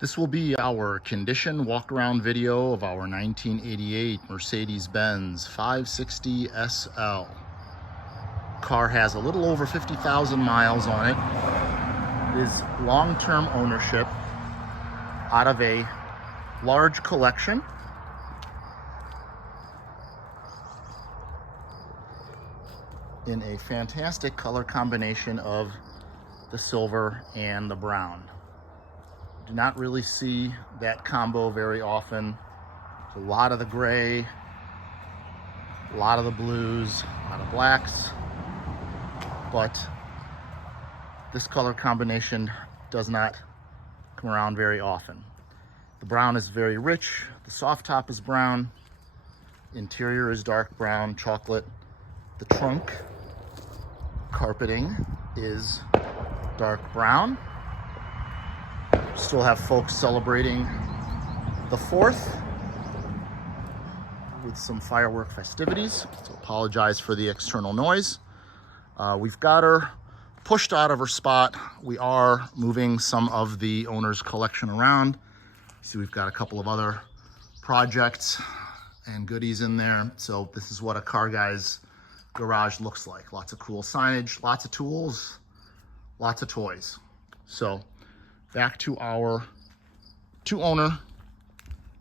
This will be our condition walk-around video of our 1988 Mercedes-Benz 560 SL. Car has a little over 50,000 miles on it. It is long-term ownership out of a large collection. In a fantastic color combination of the silver and the brown. Do not really see that combo very often. A lot of the gray, a lot of the blues, a lot of blacks, but this color combination does not come around very often. The brown is very rich, the soft top is brown, interior is dark brown, chocolate. The trunk carpeting is dark brown. Still have folks celebrating the 4th with some firework festivities, so apologize for the external noise. We've got her pushed out of her spot. We are moving some of the owner's collection around. See, we've got a couple of other projects and goodies in there. So this is what a car guy's garage looks like. Lots of cool signage, lots of tools, lots of toys. So back to our two-owner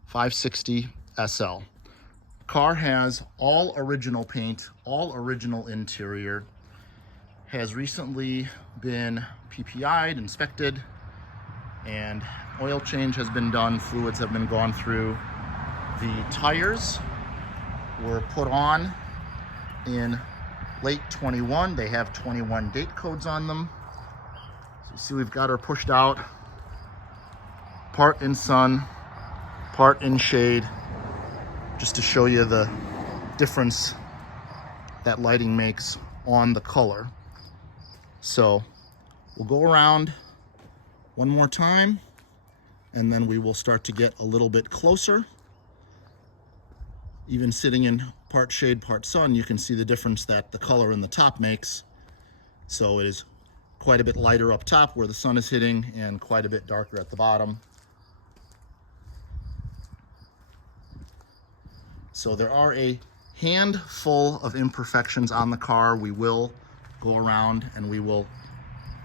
560 SL. Car has all original paint, all original interior, has recently been PPI'd, inspected, and oil change has been done, fluids have been gone through. The tires were put on in late 21. They have 21 date codes on them. So you see we've got her pushed out, part in sun, part in shade, just to show you the difference that lighting makes on the color. So we'll go around one more time and then we will start to get a little bit closer. Even sitting in part shade, part sun, you can see the difference that the color in the top makes. So it is quite a bit lighter up top where the sun is hitting and quite a bit darker at the bottom. So there are a handful of imperfections on the car. We will go around and we will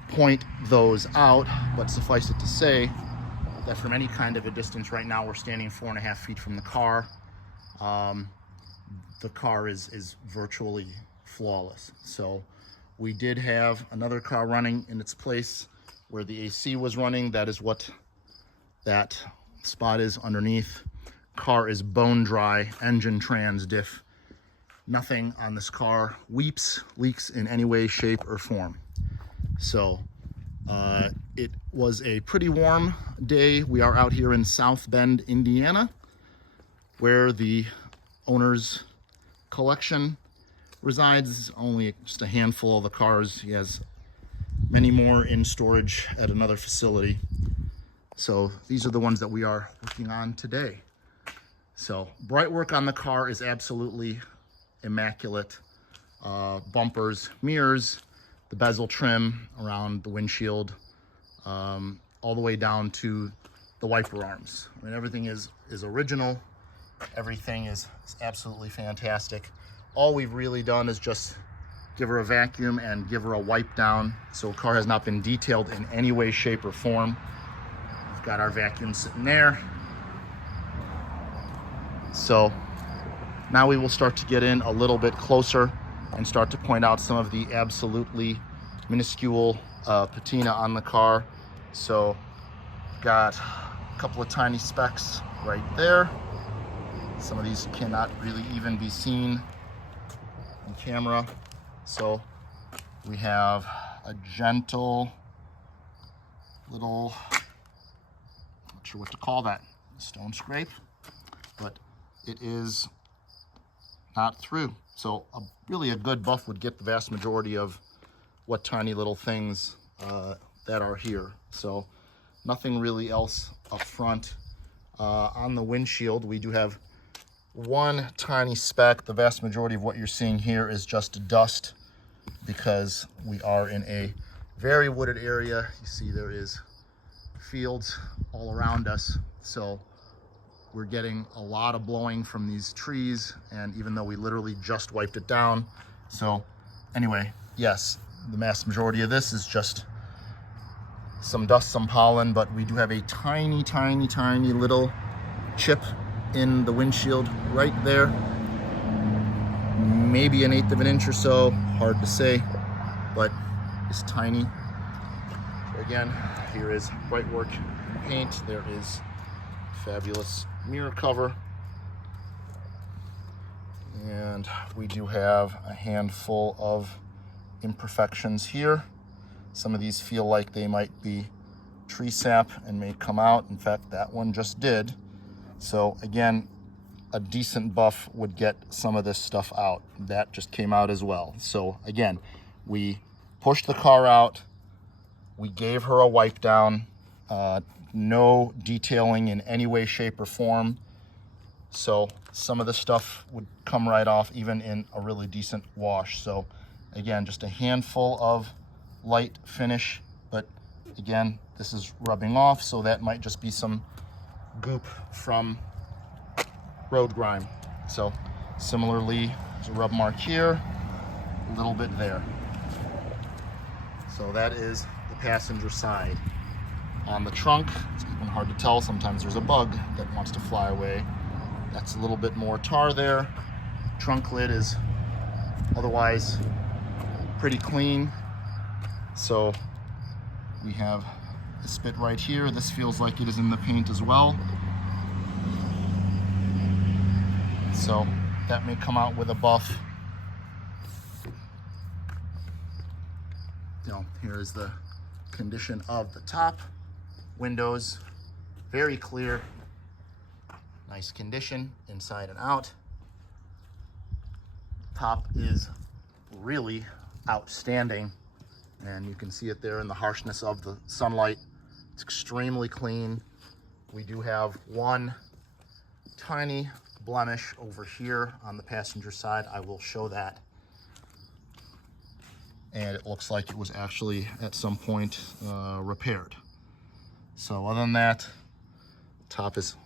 point those out, but suffice it to say that from any kind of a distance, right now we're standing 4.5 feet from the car. The car is virtually flawless. So we did have another car running in its place where the AC was running. That is what that spot is underneath. Car is bone dry, engine, trans, diff. Nothing on this car weeps, leaks in any way, shape, or form. So it was a pretty warm day. We are out here in South Bend, Indiana, where the owner's collection resides. Only just a handful of the cars. He has many more in storage at another facility. So these are the ones that we are working on today. So bright work on the car is absolutely immaculate. Bumpers, mirrors, the bezel trim around the windshield, all the way down to the wiper arms. I mean, everything is original. Everything is absolutely fantastic. All we've really done is just give her a vacuum and give her a wipe down. So the car has not been detailed in any way, shape, or form. We've got our vacuum sitting there. So now we will start to get in a little bit closer and start to point out some of the absolutely minuscule patina on the car. So got a couple of tiny specks right there. Some of these cannot really even be seen on camera. So we have a gentle little, not sure what to call that, stone scrape, but it is not through. So really a good buff would get the vast majority of what tiny little things that are here. So nothing really else up front. On the windshield, we do have one tiny speck. The vast majority of what you're seeing here is just dust because we are in a very wooded area. You see there is fields all around us. So we're getting a lot of blowing from these trees, and even though we literally just wiped it down. So anyway, yes, the vast majority of this is just some dust, some pollen, but we do have a tiny, tiny, tiny little chip in the windshield right there. Maybe 1/8 of an inch or so, hard to say, but it's tiny. Again, here is bright work paint. There is fabulous mirror cover. And we do have a handful of imperfections here. Some of these feel like they might be tree sap and may come out. In fact, that one just did. So again, a decent buff would get some of this stuff out. That just came out as well. So again, we pushed the car out. We gave her a wipe down. No detailing in any way, shape, or form. So some of the stuff would come right off even in a really decent wash. So again, just a handful of light finish, but again, this is rubbing off, so that might just be some goop from road grime. So similarly, there's a rub mark here, a little bit there. So that is the passenger side. On the trunk, it's even hard to tell. Sometimes there's a bug that wants to fly away. That's a little bit more tar there. Trunk lid is otherwise pretty clean. So we have a spit right here. This feels like it is in the paint as well. So that may come out with a buff. Here is the condition of the top. Windows, very clear, nice condition inside and out. Top is really outstanding, and you can see it there in the harshness of the sunlight. It's extremely clean. We do have one tiny blemish over here on the passenger side. I will show that. And it looks like it was actually at some point repaired. So other than that, top is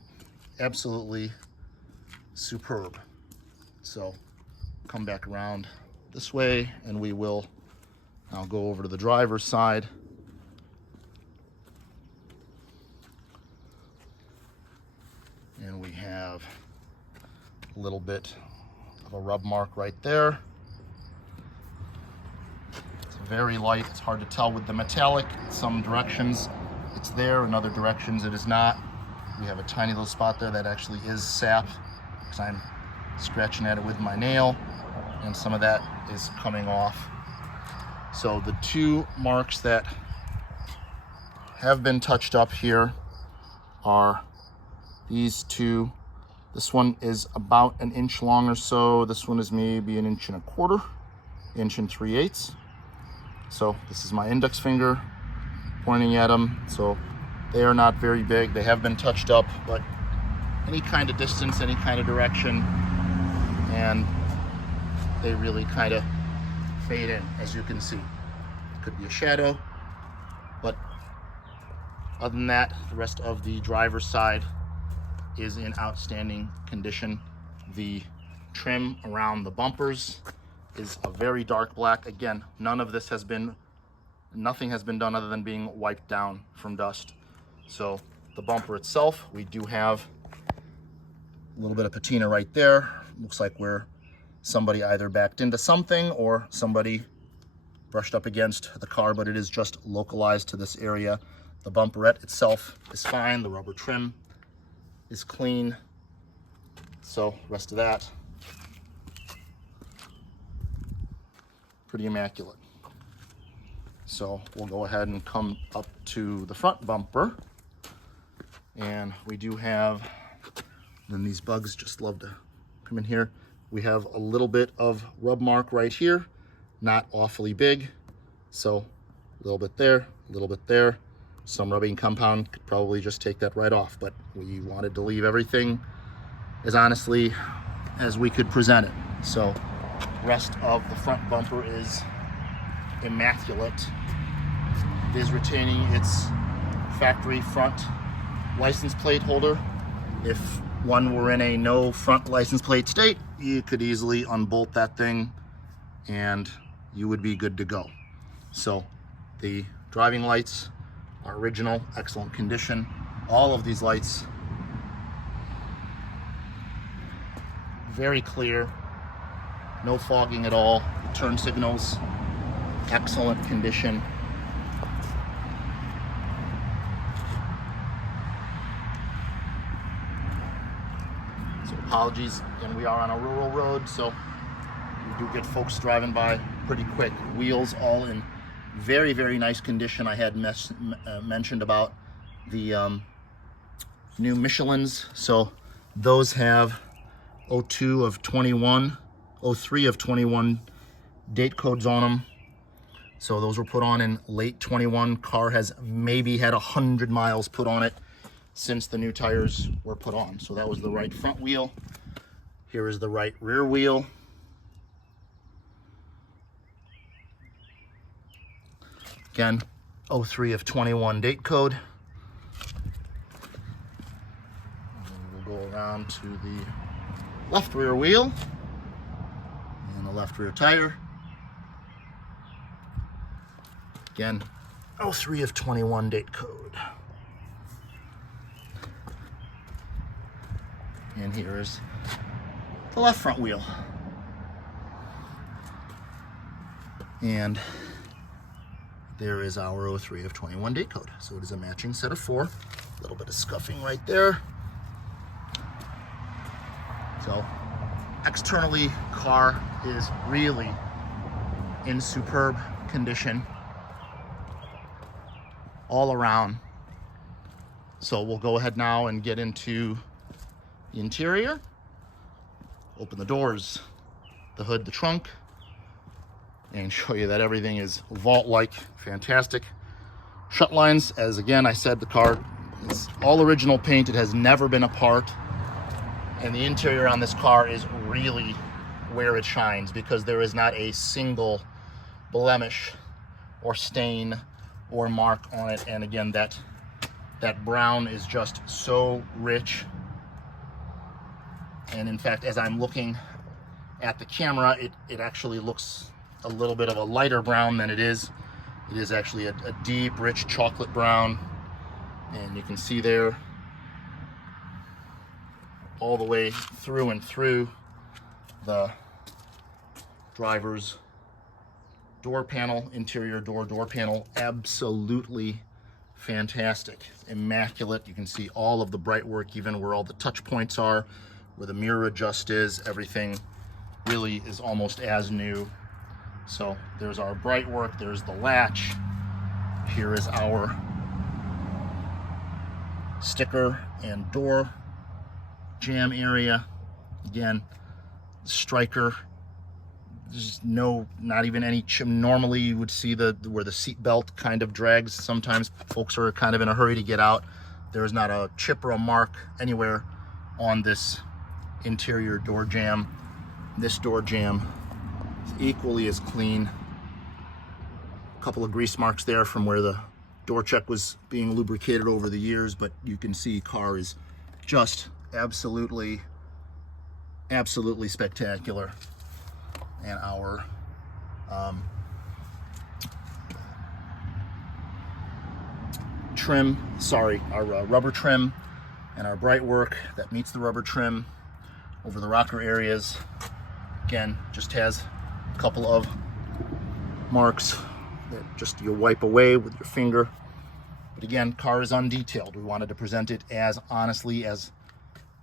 absolutely superb. So come back around this way and we will now go over to the driver's side. And we have a little bit of a rub mark right there. It's very light, it's hard to tell with the metallic. Some directions it's there, in other directions it is not. We have a tiny little spot there that actually is sap because I'm scratching at it with my nail, and some of that is coming off. So the two marks that have been touched up here are these two. This one is about 1 inch long or so. This one is maybe 1 1/4 inch, 1 3/8. So this is my index finger pointing at them. So they are not very big. They have been touched up, but any kind of distance, any kind of direction, and they really kind of fade in, as you can see. It could be a shadow, but other than that, the rest of the driver's side is in outstanding condition. The trim around the bumpers is a very dark black. Again, nothing has been done other than being wiped down from dust. So the bumper itself, we do have a little bit of patina right there. Looks like where somebody either backed into something or somebody brushed up against the car, but it is just localized to this area. The bumperette itself is fine. The rubber trim is clean. So rest of that, pretty immaculate. So we'll go ahead and come up to the front bumper, and we do have, then these bugs just love to come in here. We have a little bit of rub mark right here, not awfully big. So a little bit there, a little bit there. Some rubbing compound could probably just take that right off, but we wanted to leave everything as honestly as we could present it. So rest of the front bumper is immaculate. It is retaining its factory front license plate holder. If one were in a no front license plate state, you could easily unbolt that thing and you would be good to go. So the driving lights are original, excellent condition. All of these lights very clear, no fogging at all. Turn signals, excellent condition. So apologies, and we are on a rural road, so we do get folks driving by pretty quick. Wheels all in very, very nice condition. I had mentioned about the new Michelins. So those have 02 of 21, 03 of 21 date codes on them. So those were put on in late 21. Car has maybe had 100 miles put on it since the new tires were put on. So that was the right front wheel. Here is the right rear wheel. Again, 03 of 21 date code. And we'll go around to the left rear wheel and the left rear tire. Again, 03 of 21 date code. And here is the left front wheel. And there is our 03 of 21 date code. So it is a matching set of 4. A little bit of scuffing right there. So externally, car is really in superb condition all around. So we'll go ahead now and get into the interior. Open the doors, the hood, the trunk, and show you that everything is vault-like, fantastic. Shut lines, as again I said, the car is all original paint. It has never been apart. And the interior on this car is really where it shines, because there is not a single blemish or stain or mark on it. And again, that brown is just so rich. And in fact, as I'm looking at the camera, it actually looks a little bit of a lighter brown than it is. It is actually a deep, rich chocolate brown. And you can see there all the way through and through the driver's door panel, interior door panel, absolutely fantastic, immaculate. You can see all of the bright work, even where all the touch points are, where the mirror adjust is. Everything really is almost as new. So there's our bright work, there's the latch. Here is our sticker and door jam area. Again, striker. There's not even any chip. Normally you would see where the seat belt kind of drags. Sometimes folks are kind of in a hurry to get out. There is not a chip or a mark anywhere on this interior door jamb. This door jamb is equally as clean. A couple of grease marks there from where the door check was being lubricated over the years, but you can see car is just absolutely spectacular. And our our rubber trim and our bright work that meets the rubber trim over the rocker areas. Again, just has a couple of marks that just you wipe away with your finger. But again, car is undetailed. We wanted to present it as honestly as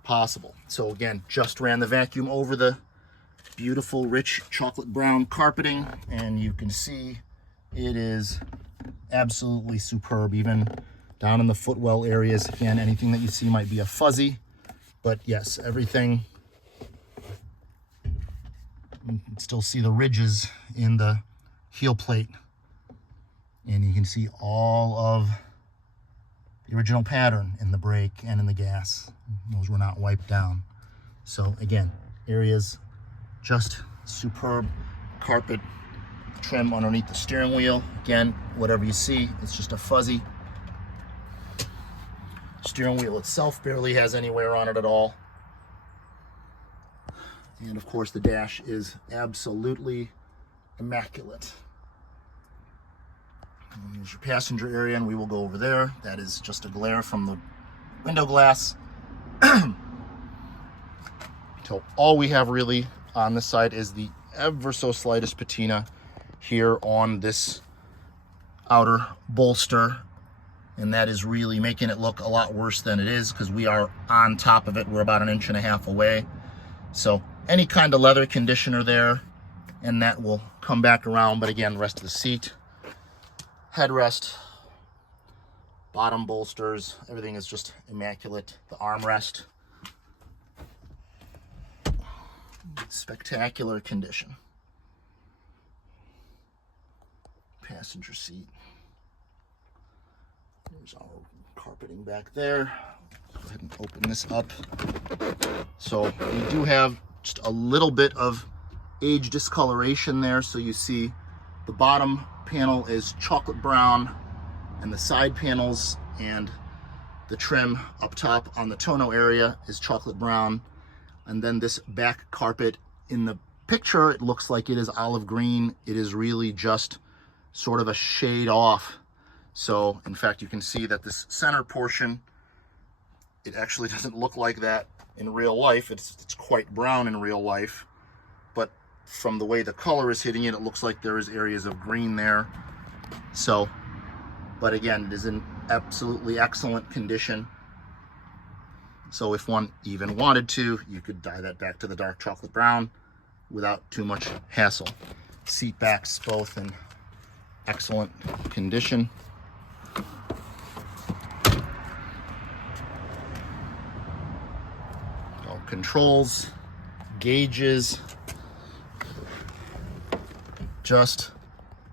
possible. So again, just ran the vacuum over the beautiful, rich chocolate brown carpeting, and you can see it is absolutely superb. Even down in the footwell areas, again, anything that you see might be a fuzzy, but yes, everything. You can still see the ridges in the heel plate, and you can see all of the original pattern in the brake and in the gas. Those were not wiped down. So again, areas just superb. Carpet trim underneath the steering wheel. Again, whatever you see, it's just a fuzzy. Steering wheel itself barely has any wear on it at all. And of course the dash is absolutely immaculate. And here's your passenger area, and we will go over there. That is just a glare from the window glass. So all we have really on this side is the ever so slightest patina here on this outer bolster, and that is really making it look a lot worse than it is because we are on top of it. We're about 1.5 inches away. So any kind of leather conditioner there, and that will come back around. But again, the rest of the seat, headrest, bottom bolsters, everything is just immaculate. The armrest, spectacular condition. Passenger seat. There's our carpeting back there. Go ahead and open this up. So we do have just a little bit of age discoloration there. So you see the bottom panel is chocolate brown, and the side panels and the trim up top on the tonneau area is chocolate brown. And then this back carpet, in the picture it looks like it is olive green. It is really just sort of a shade off. So in fact, you can see that this center portion, it actually doesn't look like that in real life. It's quite brown in real life, but from the way the color is hitting it, it looks like there is areas of green there. So, but again, it is in absolutely excellent condition. So if one even wanted to, you could dye that back to the dark chocolate brown without too much hassle. Seat backs both in excellent condition. All controls, gauges, just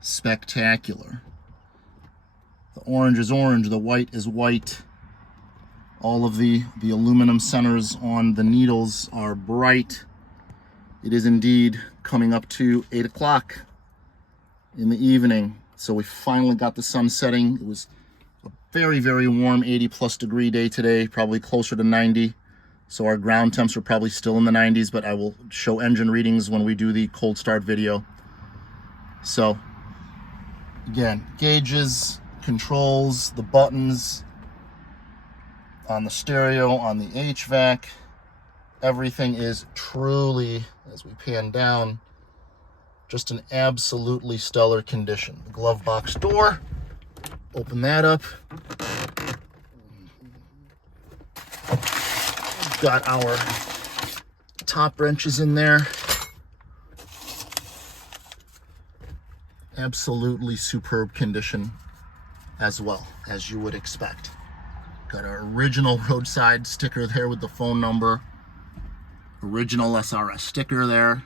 spectacular. The orange is orange, the white is white. All of the aluminum centers on the needles are bright. It is indeed coming up to 8 o'clock in the evening. So we finally got the sun setting. It was a very, very warm 80+ degree day today, probably closer to 90. So our ground temps are probably still in the 90s, but I will show engine readings when we do the cold start video. So again, gauges, controls, the buttons on the stereo, on the HVAC, everything is truly, as we pan down, just an absolutely stellar condition. The glove box door, open that up. We've got our top wrenches in there. Absolutely superb condition as well, as you would expect. Got our original roadside sticker there with the phone number. Original SRS sticker there.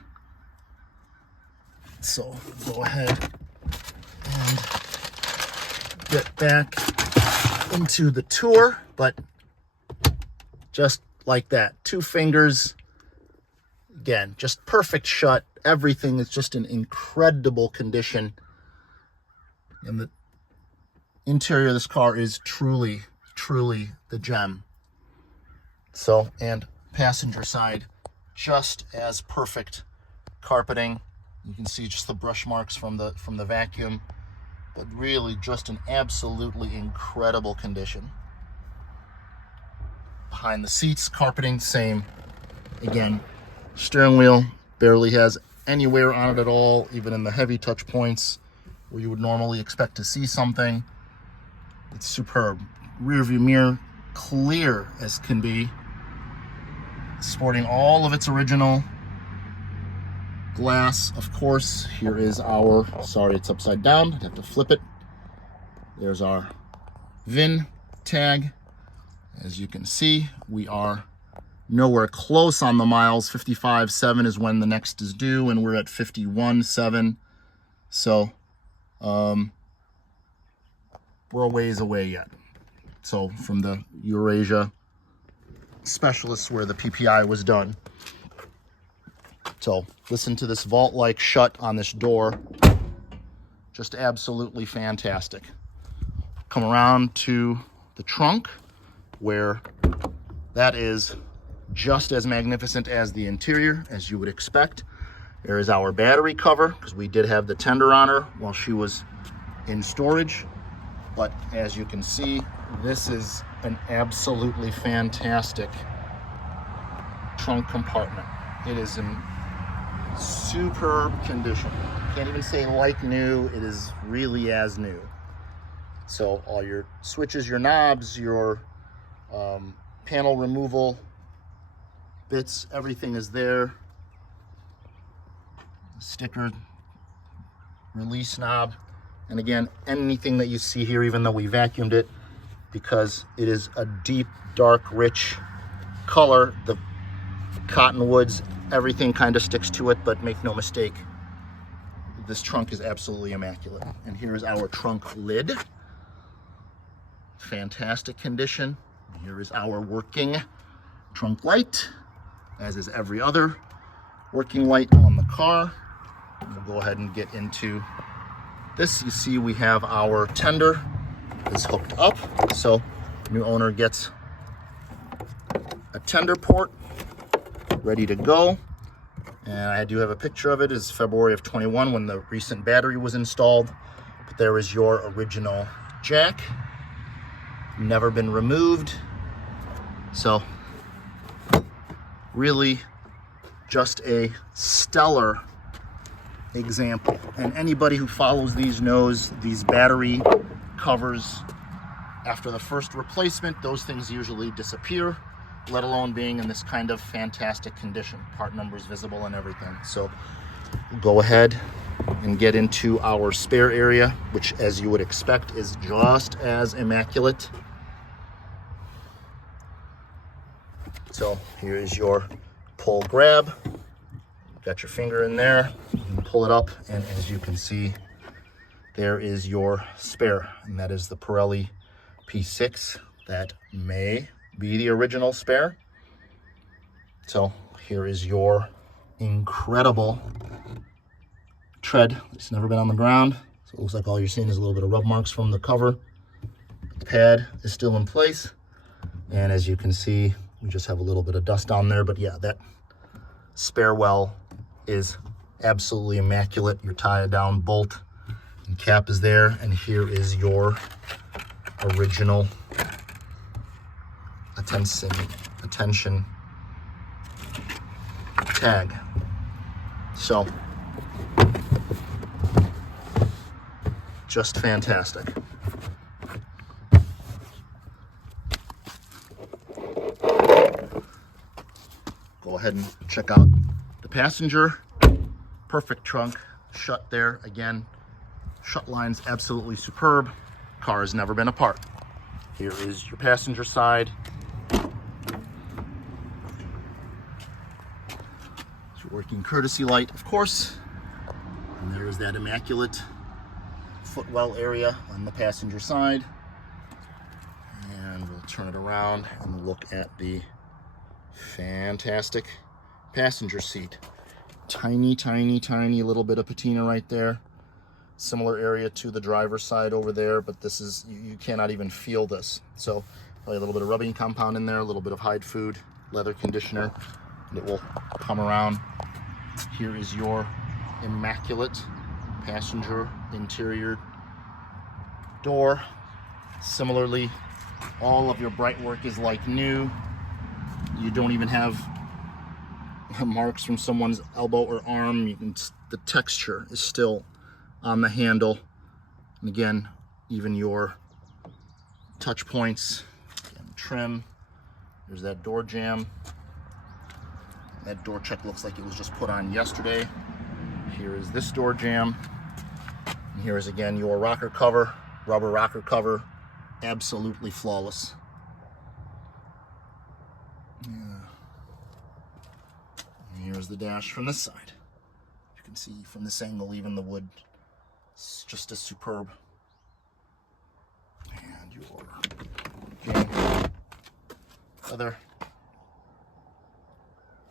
So go ahead and get back into the tour, but just like that, 2 fingers. Again, just perfect shut. Everything is just in incredible condition. And the interior of this car is truly the gem. So, and passenger side, just as perfect carpeting. You can see just the brush marks from the vacuum, but really just an absolutely incredible condition. Behind the seats, carpeting, same. Again, steering wheel barely has any wear on it at all, even in the heavy touch points where you would normally expect to see something. It's superb. Rear view mirror, clear as can be, sporting all of its original glass. Of course, here is our, sorry, it's upside down, I'd have to flip it. There's our VIN tag. As you can see, we are nowhere close on the miles. 55.7 is when the next is due, and we're at 51.7. So we're a ways away yet. So from the Eurasia specialists where the PPI was done. So listen to this vault-like shut on this door. Just absolutely fantastic. Come around to the trunk. where that is just as magnificent as the interior, as you would expect. There is our battery cover, because we did have the tender on her while she was in storage. But as you can see, this is an absolutely fantastic trunk compartment. It is in superb condition. Can't even say like new, it is really as new. So all your switches, your knobs, your panel removal bits, everything is there. Sticker release knob. And again, anything that you see here, even though we vacuumed it, because it is a deep, dark, rich color, the cottonwoods, everything kind of sticks to it, but make no mistake, this trunk is absolutely immaculate. And here's our trunk lid. Fantastic condition. Here is our working trunk light, as is every other working light on the car. We'll go ahead and get into this. You see we have our tender is hooked up, so new owner gets a tender port ready to go. And I do have a picture of it. It's February of 21 when the recent battery was installed. But there is your original jack, never been removed. So really just a stellar example. And anybody who follows these knows these battery covers, after the first replacement, those things usually disappear, let alone being in this kind of fantastic condition. Part numbers visible and everything. So we'll go ahead and get into our spare area, which, as you would expect, is just as immaculate. So here is your pull grab. Got your finger in there, you can pull it up, and as you can see, there is your spare, and that is the Pirelli P6. That may be the original spare. So here is your incredible tread. It's never been on the ground, so it looks like all you're seeing is a little bit of rub marks from the cover. The pad is still in place, and as you can see, we just have a little bit of dust on there, but yeah, that spare well is absolutely immaculate. Your tie down bolt and cap is there, and here is your original attention tag. So just fantastic. Go ahead and check out the passenger. Perfect trunk, shut there. Again, shut line's absolutely superb. Car has never been apart. Here is your passenger side. It's your working courtesy light, of course. And there is that immaculate footwell area on the passenger side. And we'll turn it around and look at the fantastic passenger seat. Tiny, tiny, tiny little bit of patina right there. Similar area to the driver's side over there, but this is, you cannot even feel this. So probably a little bit of rubbing compound in there, a little bit of Hide Food, leather conditioner, and it will come around. Here is your immaculate passenger interior door. Similarly, all of your bright work is like new. You don't even have marks from someone's elbow or arm. You can, the texture is still on the handle. And again, even your touch points, again, trim. There's that door jamb. That door check looks like it was just put on yesterday. Here is this door jamb. And here is again your rocker cover, rubber rocker cover, absolutely flawless. Yeah. And here's the dash from this side. You can see from this angle, even the wood is just as superb. And your leather.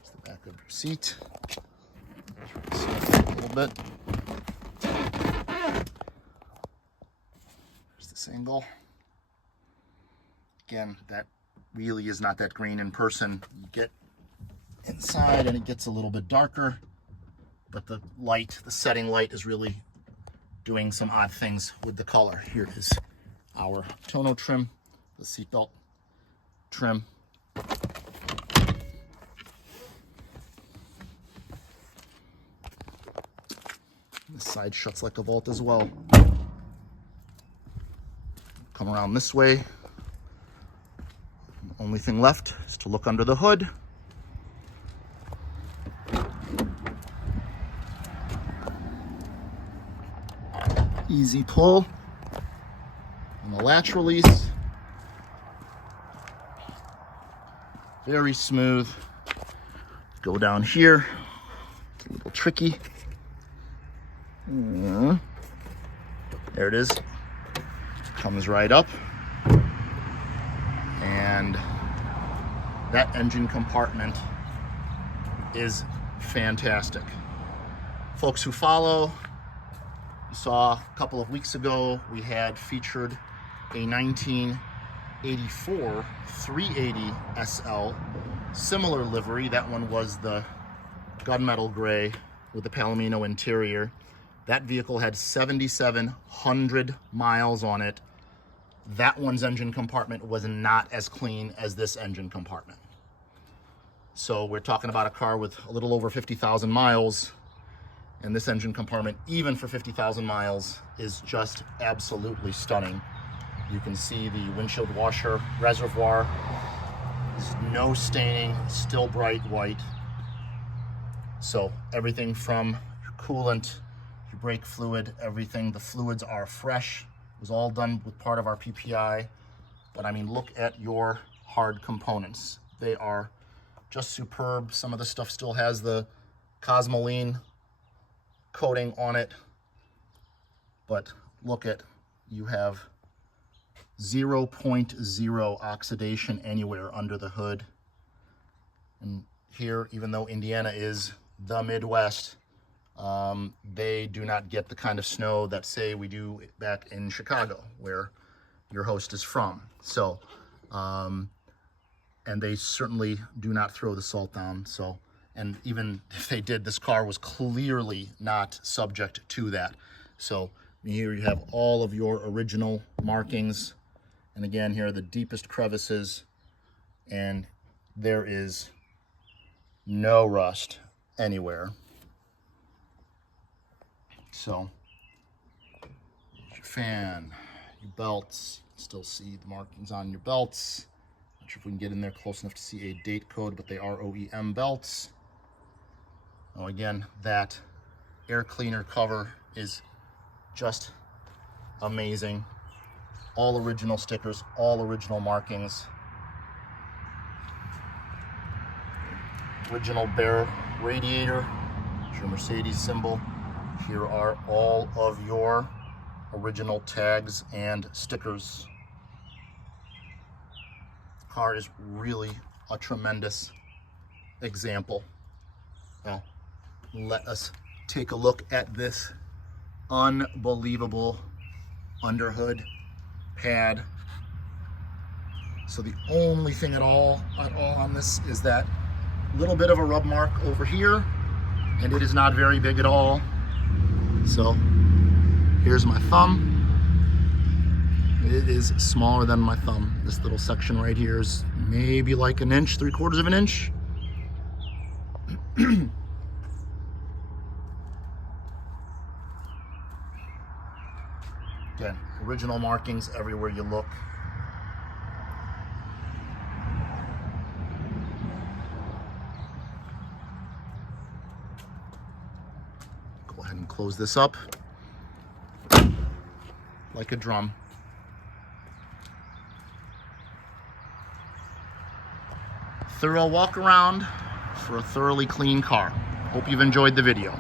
It's the back of your seat. See it a little bit. There's this angle. Again, that really is not that green in person. You get inside and it gets a little bit darker, but the light, the setting light, is really doing some odd things with the color. Here is our tonneau trim, the seatbelt trim. This side shuts like a vault as well. Come around this way. The only thing left is to look under the hood. Easy pull on the latch release. Very smooth. Go down here. It's a little tricky. There it is. Comes right up. And that engine compartment is fantastic. Folks who follow, you saw a couple of weeks ago, we had featured a 1984 380 SL, similar livery. That one was the gunmetal gray with the Palomino interior. That vehicle had 7,700 miles on it. That one's engine compartment was not as clean as this engine compartment. So we're talking about a car with a little over 50,000 miles, and this engine compartment, even for 50,000 miles, is just absolutely stunning. You can see the windshield washer reservoir. There's no staining, still bright white. So everything from your coolant, your brake fluid, everything, the fluids are fresh. It was all done with part of our PPI. But I mean, look at your hard components. They are just superb. Some of the stuff still has the cosmetic coating on it, but look at, you have 0.0 oxidation anywhere under the hood. And here, even though Indiana is the Midwest, they do not get the kind of snow that, say, we do back in Chicago, where your host is from. So, and they certainly do not throw the salt down. So, and even if they did, this car was clearly not subject to that. So here you have all of your original markings. And again, here are the deepest crevices, and there is no rust anywhere. So your fan, your belts, you can still see the markings on your belts. Not sure if we can get in there close enough to see a date code, but they are OEM belts. Oh, again, that air cleaner cover is just amazing. All original stickers, all original markings. Original bare radiator, your Mercedes symbol. Here are all of your original tags and stickers. The car is really a tremendous example. Now, let us take a look at this unbelievable underhood pad. So the only thing at all on this is that little bit of a rub mark over here, and it is not very big at all. So here's my thumb. It is smaller than my thumb. This little section right here is maybe like an inch, 3/4 of an inch. Again, original markings everywhere you look. Go ahead and close this up like a drum. Thorough walk around for a thoroughly clean car. Hope you've enjoyed the video.